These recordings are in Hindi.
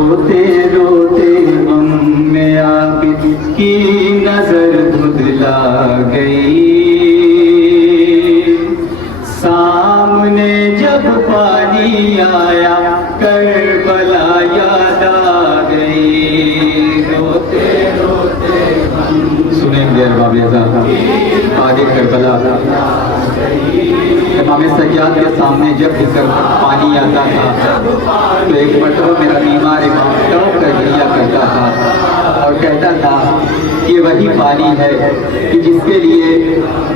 रोते रोते गम में आबिद की नजर धुंधला गई। सामने जब पानी आया करबला याद आ गई। रोते रोते सुनेंगे आगे करबला। इमाम सज्जाद के सामने जब पानी आता था तो एक मरतबा मेरा बीमार इमाम तड़प कर गिरिया करता था और कहता था कि वही पानी है कि जिसके लिए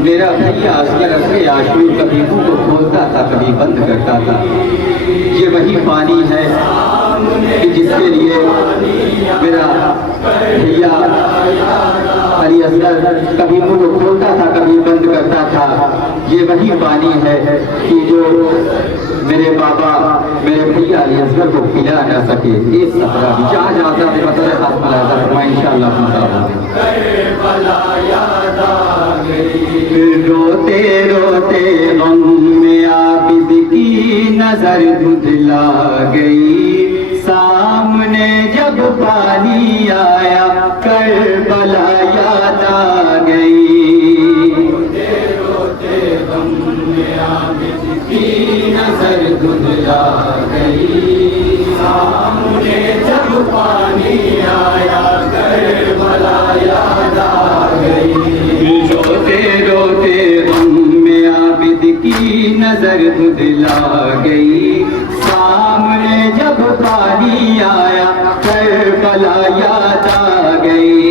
मेरा भैया असगर आशूर कभी मुंह को खोलता था कभी बंद करता था। ये वही पानी है कि जिसके लिए मेरा भैया अली असगर कभी मुंह को खोलता था कभी बंद करता था। ये वही पानी है कि जो मेरे बाबा मेरे भैया अली असगर को पिला ना सके। एक सफरा भी जहाँ जाता है मतलब हाथ मिलाता है इंशाअल्लाह। रोते रोते गम में आबिद की नजर धुंधला गई। सामने जब पानी आया करबला याद आ गई। रोते गम में आबिद की नजर धुंधला गई। सामने जब पानी आया करबला याद आ गई। रोते रोते गम में आबिद की नजर धुंधला गई। सामने जब पानी आया करबला याद आ गई।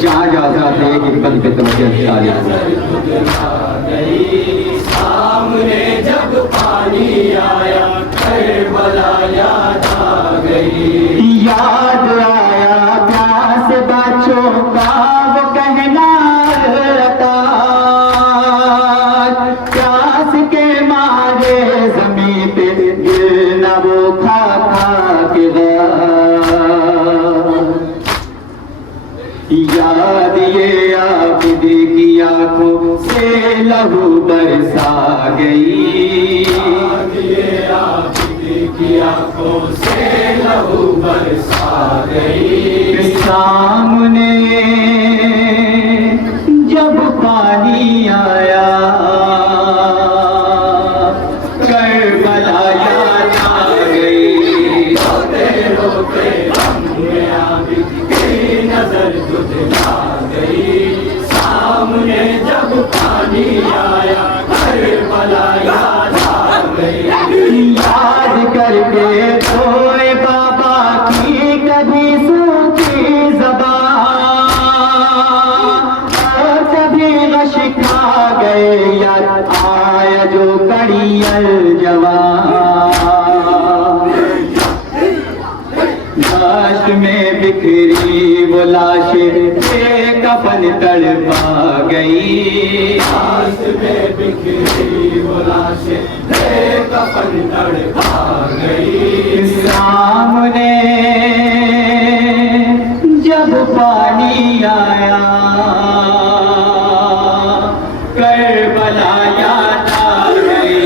जहाँ जा थे एक पल पे सामने जब पानी आया करबला याद आ गई। याद आया प्यास बच्चों का वो कहना रहता। प्यास के मारे जमीन पे गिरना वो खा के याद ये आबिद की आंखों से लहू बरसा गई। याद ये आबिद की आंखों से लहू बरसा गई। सामने जब पानी आया करबला याद आ गई। रोते रोते गम में आबिद की नजर धुंधला गई। सामने जब पानी आया करबला याद आ गई। याद करके रोए बाबा की कभी सूखी ज़बान और कभी गश खा गए यार आया जो कड़ियल जवान। लाश में बिखरी वो लाशें बेकफन तड़पा गई। लाश में बिखरी वो लाशें बेकफन तड़पा गई। सामने जब पानी आया करबला याद आ गई।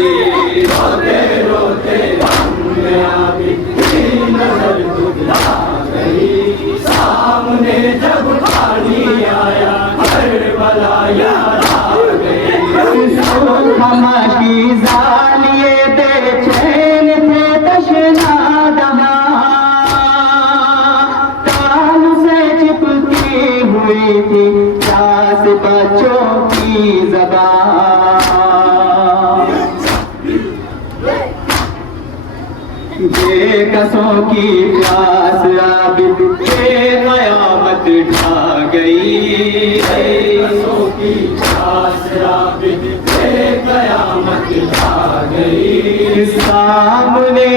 रोते रोते गम में आबिद की नजर धुंधला गई। सामने जब पानी आया करबला याद आ गई। खामोशी जालिए बेचैन थे तशना दहा। कान से चिपकी हुई थी प्यास बच्चों की ज़बान। बेकसों की प्यास आबिद के क़यामत ढा गई। बेकसों की प्यास आबिद के क़यामत ढा गई। सामने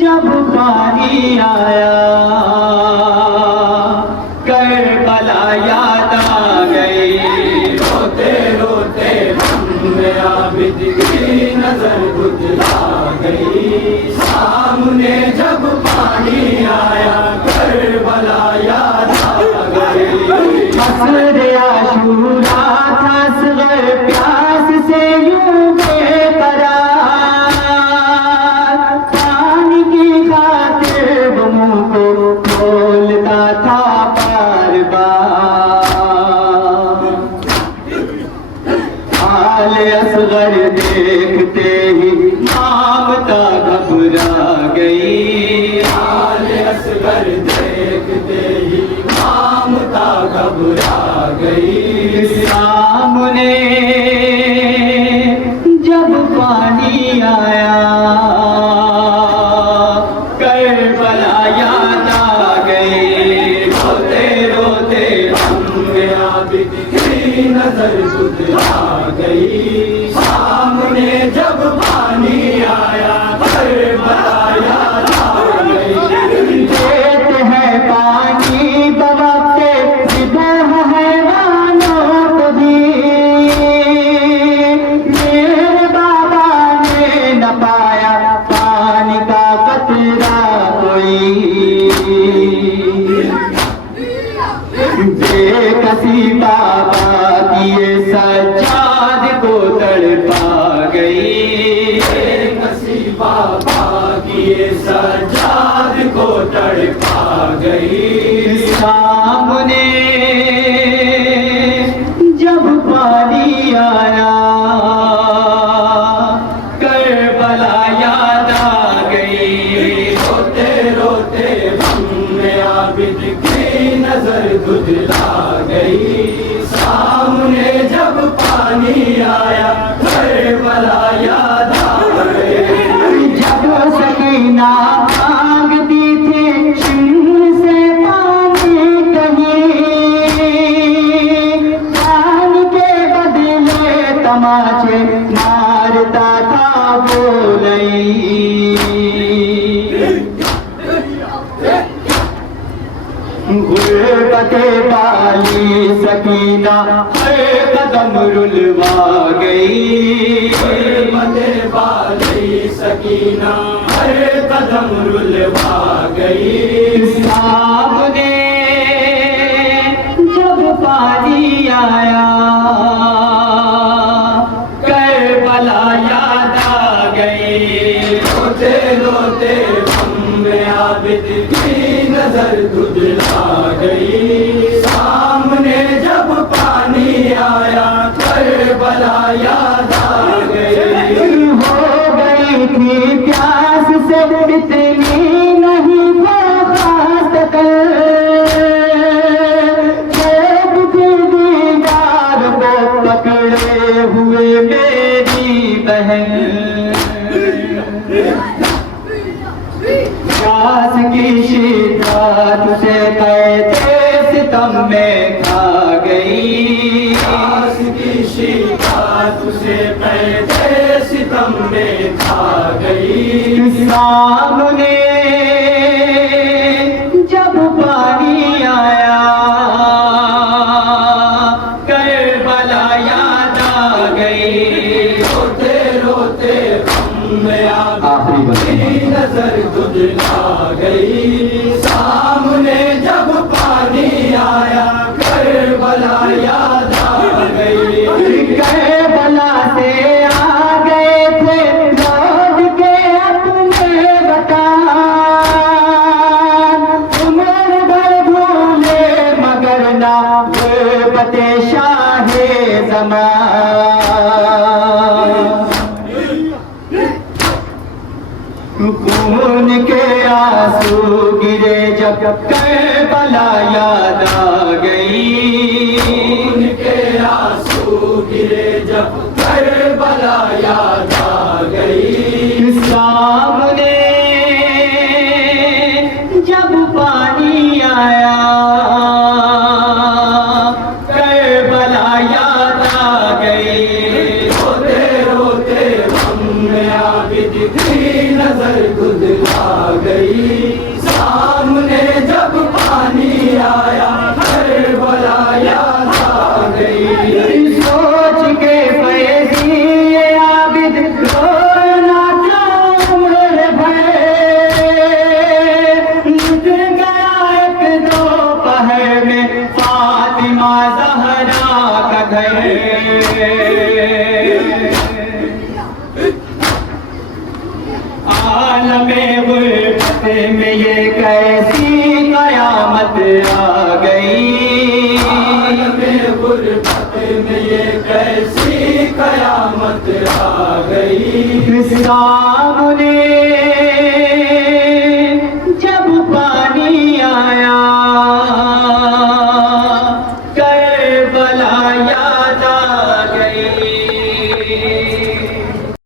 जब पानी आया करबला याद आ गई। रोते रोते गम में आबिद की नजर धुंधला गई। सामने जब पानी आया करबला याद आ गई। असर आशूरा था असगर प्यास से यूं बेकरार। घबरा गई। सामने जब पानी आया करबला याद आ गई। रोते रोते हमने आबिद की नजर गुजरा गई। सामने जब पानी आया करबला याद आ गई। देते हैं पानी बवाते विदेह हैवानों को भी। मेरे बाबा ने न पाया पानी का कतरा कोई। बेकसी बाबा की ये सज्जाद को तड़पा गई। बेकसी बाबा की ये सज्जाद को तड़पा गई। सामने जब पानी आया करबला याद आ गई। रोते रोते हमने आबिद की नजर गुजरा गई। सामने जब पानी आया करबला याद आ गई। जब सकीना मांगती थी सिंह से पानी कहीं। पानी के बदले तमाचे मारता था वो नहीं। गुर्बते वाली सकीना हर कदम रुलवा गई। गुर्बते वाली सकीना हर कदम रुलवा गई। सामने जब पानी आया करबला याद आ गई। रोते रोते हमने आबिद की नजर गुजरा गई। सामने जब पानी आया करबला याद आ गई। हो गई थी प्यास से इतनी नहीं बर्दाश्त कर। जब भी दीदार को पकड़े हुए मेरी बहन। प्यास की शिद्दत से कहते सितम में खा गई। प्यास की शिद्दत से कहते सितम में खा गई। सामने जब पानी आया करबला याद आ गई। रोते रोते हमने आखिरी आबिद की नजर गुजरा गई। सामने जब पानी आया करबला याद आ गई। करबला से आ गए थे लौट के अपने वतन। उम्र भर भूले मगर ना गुर्बते शाहे ज़मान। खून के आंसू गिरे जब करबला याद आ गई। खून के आंसू गिरे जब करबला याद आ गई। सामने जब पानी आया करबला याद आ गई। रोते रोते हमने आबिद की नजर गुजरा गई। सामने जब पानी आया करबला याद आ गई। सोच के फैजी ये आबिद रोना था उम्र भर। लुट गया एक दोपहर में फातिमा ज़हरा का घर। आलमे गुर्बत में ये कैसी कयामत आ गई। आलमे गुर्बत में ये कैसी कयामत आ गई। सामने